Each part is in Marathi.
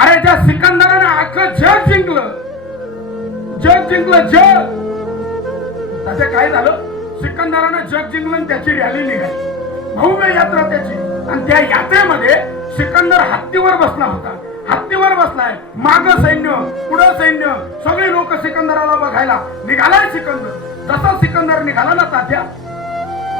अरे ज्या सिकंदराने अख्खं जग जिंकलं, जग जिंकलं जग. त्याचं काय झालं? सिकंदरानं जग जिंकलं आणि त्याची रॅली निघाली, भव्य यात्रा त्याची. आणि त्या यात्रेमध्ये सिकंदर हत्तीवर बसला होता. हत्तीवर बसलाय, माग सैन्य, पुढं सैन्य, सगळी लोक सिकंदराला बघायला निघालाय. सिकंदर जसा सिकंदर निघाला ना तात्या,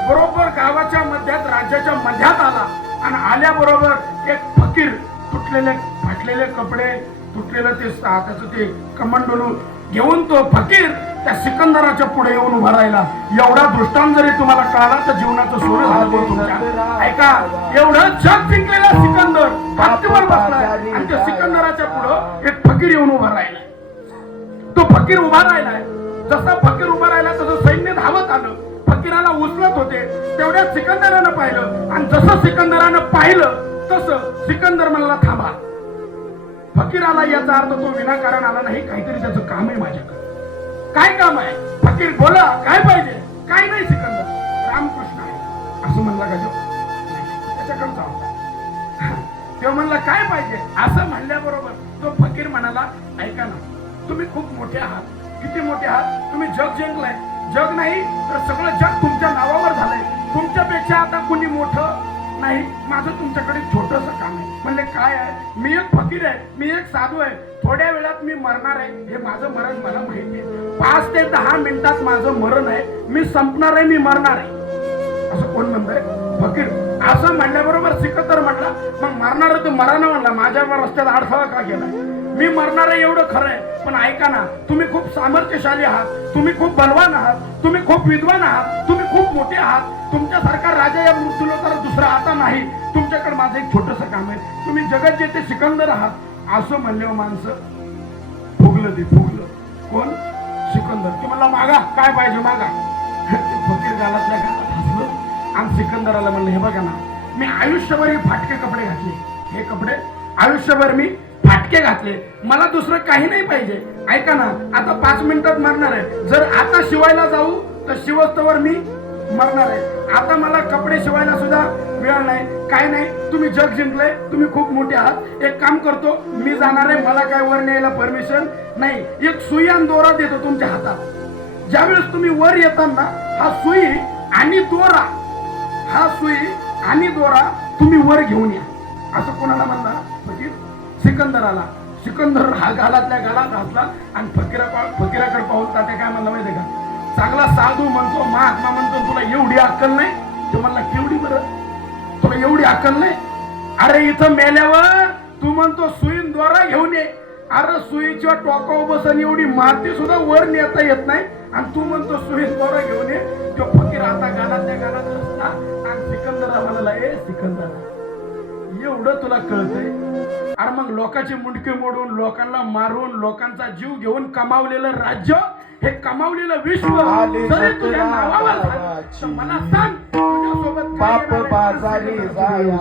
बरोबर गावाच्या मध्यात, राज्याच्या मध्यात आला. आणि आल्याबरोबर एक फकीर, तुटलेले फाटलेले कपडे, तुटलेलं ते त्याचं ते कमंडलू घेऊन तो फकीर त्या सिकंदराच्या पुढे येऊन उभा राहिला. एवढा दृष्टांत जरी तुम्हाला कळाला तर जीवनाचं सोनं झालं तुमच्या. ऐका, एवढं जग जिंकलेला सिकंदर हत्तीवर बसलाय आणि त्या सिकंदराच्या पुढे एक फकीर येऊन उभा राहिला. तो फकीर उभा राहिलाय. जसा फकीर उभा राहिला तसं सैन्य धावत आलं, फकीराला उचलत होते. तेवढ्यात सिकंदरानं पाहिलं आणि जसं सिकंदरानं पाहिलं तसं सिकंदर म्हणला थांबा. फकीर आला याचा अर्थ तो विनाकारण आला नाही, काहीतरी त्याचं काम आहे माझ्याकडे. काय काम आहे? फकीर बोला, काय पाहिजे? काय नाही सिकंदर, रामकृष्ण आहे असं म्हणला का? जो त्याच्याकडे जाऊ. तेव्हा म्हणला काय पाहिजे असं म्हणल्याबरोबर तो फकीर म्हणाला, ऐका ना, तुम्ही खूप मोठे आहात. किती मोठे आहात? तुम्ही जग जिंकलाय. जग नाही तर सगळं जग तुमच्या नावावर झालंय. तुमच्यापेक्षा आता कोणी मोठं नाही. माझं तुमच्याकडे छोटस काम आहे. म्हणले काय आहे? मी एक फकीर आहे, मी एक साधू आहे. थोड्या वेळात मी मरणार आहे. हे माझं मरण मला माहिती आहे. 5 ते 10 मिनिटात माझं मरण आहे. मी संपणार आहे, मी मरणार आहे. असं कोण म्हणतंय? फकीर. असं म्हणल्याबरोबर सिकंदर म्हणला, मग मरणार आहे तू मराना. म्हणला माझ्यावर रस्त्यात अडथळा का केला? मी मरणार आहे एवढं खरं आहे, पण ऐका ना, तुम्ही खूप सामर्थ्यशाली आहात, तुम्ही खूप बलवान आहात, तुम्ही खूप विद्वान आहात, तुम्ही खूप मोठे आहात. तुमच्यासारखा राजा या मृत्यूला तर दुसरा आता नाही. तुमच्याकडे माझं एक छोटस काम आहे. तुम्ही जगत जेथे सिकंदर आहात. असं म्हणल्यावर माणसं फुगलं. ते फुगलं. कोण? सिकंदर. ते म्हणला मागा, काय पाहिजे मागा. फकीर गालातल्या गालात हसलं आणि सिकंदराला म्हणलं, हे बघा ना, मी आयुष्यभर हे फाटके कपडे घातले. हे कपडे आयुष्यभर मी फाटके घातले. मला दुसरं काही नाही पाहिजे. ऐका ना, आता 5 मिनिटात मरणार आहे. जर आता शिवायला जाऊ तर शिवस्तवर मी मरणार आहे. आता मला कपडे शिवायला सुद्धा वेळ नाही, काय नाही. तुम्ही जग जिंकलंय, तुम्ही खूप मोठे आहात. एक काम करतो, मी जाणार आहे. मला काय वर न्यायला परमिशन नाही. एक सुई आणि दोरा देतो तुमच्या हातात. ज्यावेळेस तुम्ही वर येताना हा सुई आणि दोरा, हा सुई आणि दोरा तुम्ही वर घेऊन या. असं कोणाला म्हणला? फकीर सिकंदराला. सिकंदर हा गालातल्या गालात हसला आणि फकीराकडे पाहून तात्या काय म्हणला माहितीये का? चांगला साधू म्हणतो, महात्मा म्हणतो, तुला एवढी अक्कल नाही? तो म्हणला केवढी बरं, तुला एवढी अक्कल नाही? अरे इथं मेल्यावर तू म्हणतो सुईन द्वारा घेऊन ये. अरे सुईच्या टोकावर बसन एवढी माती सुद्धा वर नेता येत नाही आणि तू म्हणतो सुईन द्वारा घेऊन ये. तो फकीर आता गालातल्या गालात हसला आणि सिकंदरा म्हणाला, ए सिकंदरा, एवढं तुला कळतंय? अरे मग लोकांचे मुंडके मोडून, लोकांना मारून, लोकांचा जीव घेऊन कमावलेलं राज्य, हे कमावलेलं विश्व जरी तुझ्या नावावर झालं तर मला सांग, तुझ्यासोबत बाप बाजारी जाया